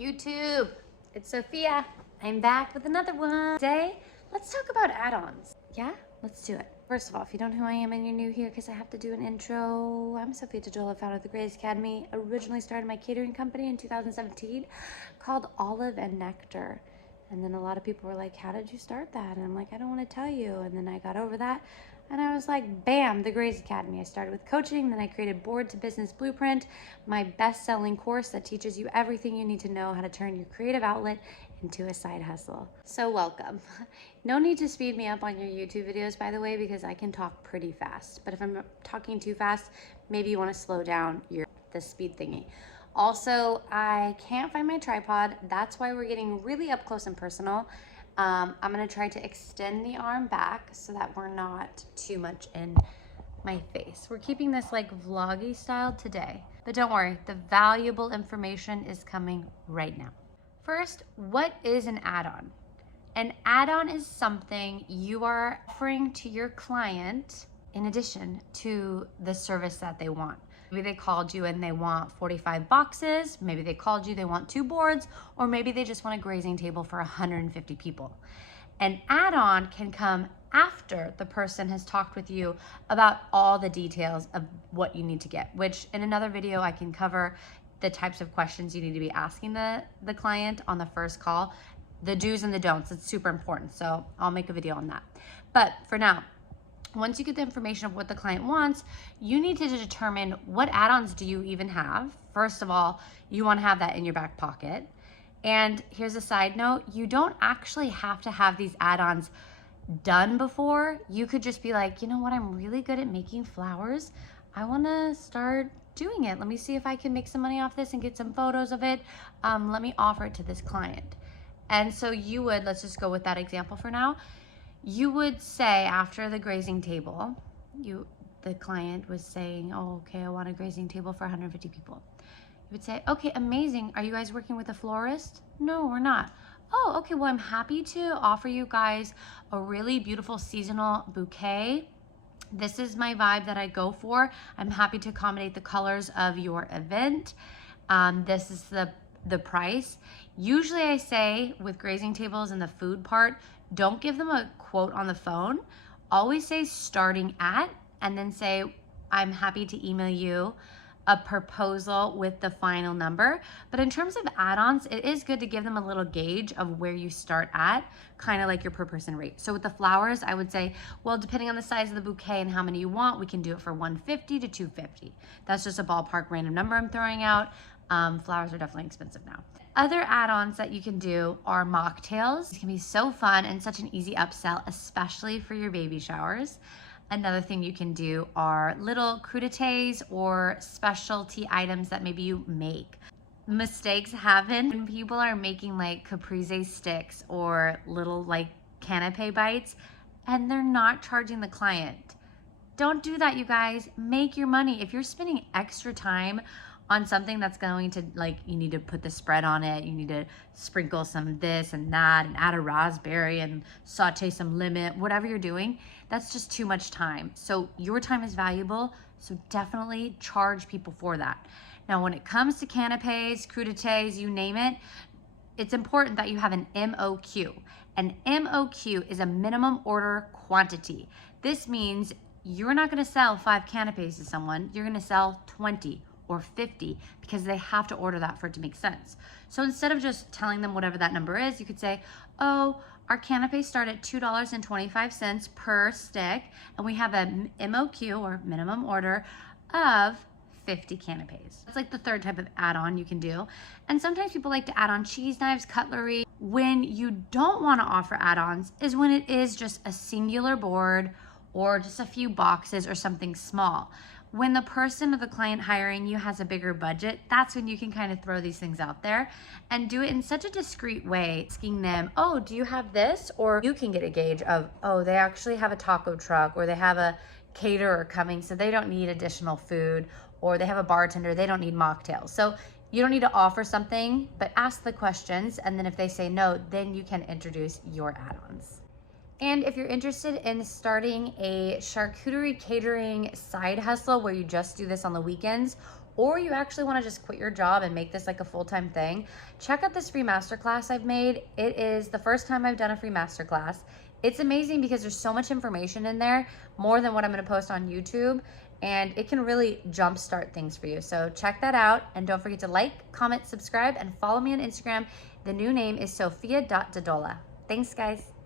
YouTube, it's Sophia. I'm back with another one. Today, let's talk about add-ons. Yeah, let's do it. First of all, if you don't know who I am and you're new here, because I have to do an intro, I'm Sophia Tajola, founder of the Grace Academy. Originally started my catering company in 2017 called Olive and Nectar. And then a lot of people were like, how did you start that? And I'm like, I don't want to tell you. And then I got over that. And I was like, bam, the Grace Academy. I started with coaching, then I created Board to Business Blueprint, my best-selling course that teaches you everything you need to know how to turn your creative outlet into a side hustle. So welcome. No need to speed me up on your YouTube videos, by the way, because I can talk pretty fast. But if I'm talking too fast, maybe you want to slow down the speed thingy. Also, I can't find my tripod. That's why we're getting really up close and personal. I'm gonna try to extend the arm back so that we're not too much in my face. We're keeping this like vloggy style today, but don't worry, the valuable information is coming right now. First, what is an add-on? An add-on is something you are offering to your client in addition to the service that they want. Maybe they called you and they want 45 boxes. Maybe they called you, they want 2 boards, or maybe they just want a grazing table for 150 people. An add-on can come after the person has talked with you about all the details of what you need to get, which in another video I can cover the types of questions you need to be asking the client on the first call, the do's and the don'ts. It's super important. So I'll make a video on that. But for now, once you get the information of what the client wants, you need to determine what add-ons do you even have. First of all, you want to have that in your back pocket. And here's a side note, you don't actually have to have these add-ons done before. You could just be like, you know what, I'm really good at making flowers. I want to start doing it. Let me see if I can make some money off this and get some photos of it. Let me offer it to this client. And so you would, let's just go with that example for now. You would say after the grazing table, the client was saying, oh, okay, I want a grazing table for 150 people. You would say, okay, amazing. Are you guys working with a florist? No, we're not. Oh, okay, well, I'm happy to offer you guys a really beautiful seasonal bouquet. This is my vibe that I go for. I'm happy to accommodate the colors of your event. This is the price. Usually I say with grazing tables and the food part, don't give them a quote on the phone. Always say starting at, and then say, I'm happy to email you a proposal with the final number. But in terms of add-ons, it is good to give them a little gauge of where you start at, kind of like your per person rate. So with the flowers, I would say, well, depending on the size of the bouquet and how many you want, we can do it for 150 to 250. That's just a ballpark random number I'm throwing out. Flowers are definitely expensive now. Other add-ons that you can do are mocktails. It can be so fun and such an easy upsell, especially for your baby showers. Another thing you can do are little crudités or specialty items that maybe you make. Mistakes happen when people are making like caprese sticks or little like canapé bites and they're not charging the client. Don't do that, you guys. Make your money. If you're spending extra time on something that's going to, like, you need to put the spread on it, you need to sprinkle some this and that and add a raspberry and saute some lemon, whatever you're doing, that's just too much time. So your time is valuable, so definitely charge people for that. Now, when it comes to canapes, crudités, you name it, it's important that you have an MOQ. An MOQ is a minimum order quantity. This means you're not gonna sell 5 canapes to someone, you're gonna sell 20 or 50 because they have to order that for it to make sense. So instead of just telling them whatever that number is, you could say, oh, our canapes start at $2.25 per stick, and we have a MOQ or minimum order of 50 canapes. That's like the third type of add-on you can do. And sometimes people like to add on cheese knives, cutlery. When you don't want to offer add-ons is when it is just a singular board or just a few boxes or something small. When the person or the client hiring you has a bigger budget, that's when you can kind of throw these things out there and do it in such a discreet way, asking them, oh, do you have this? Or you can get a gauge of, oh, they actually have a taco truck or they have a caterer coming, so they don't need additional food, or they have a bartender, they don't need mocktails. So you don't need to offer something, but ask the questions, and then if they say no, then you can introduce your add-ons. And if you're interested in starting a charcuterie catering side hustle where you just do this on the weekends, or you actually want to just quit your job and make this like a full-time thing, check out this free masterclass I've made. It is the first time I've done a free masterclass. It's amazing because there's so much information in there, more than what I'm going to post on YouTube, and it can really jumpstart things for you. So check that out, and don't forget to like, comment, subscribe, and follow me on Instagram. The new name is sophia.dodola. Thanks, guys.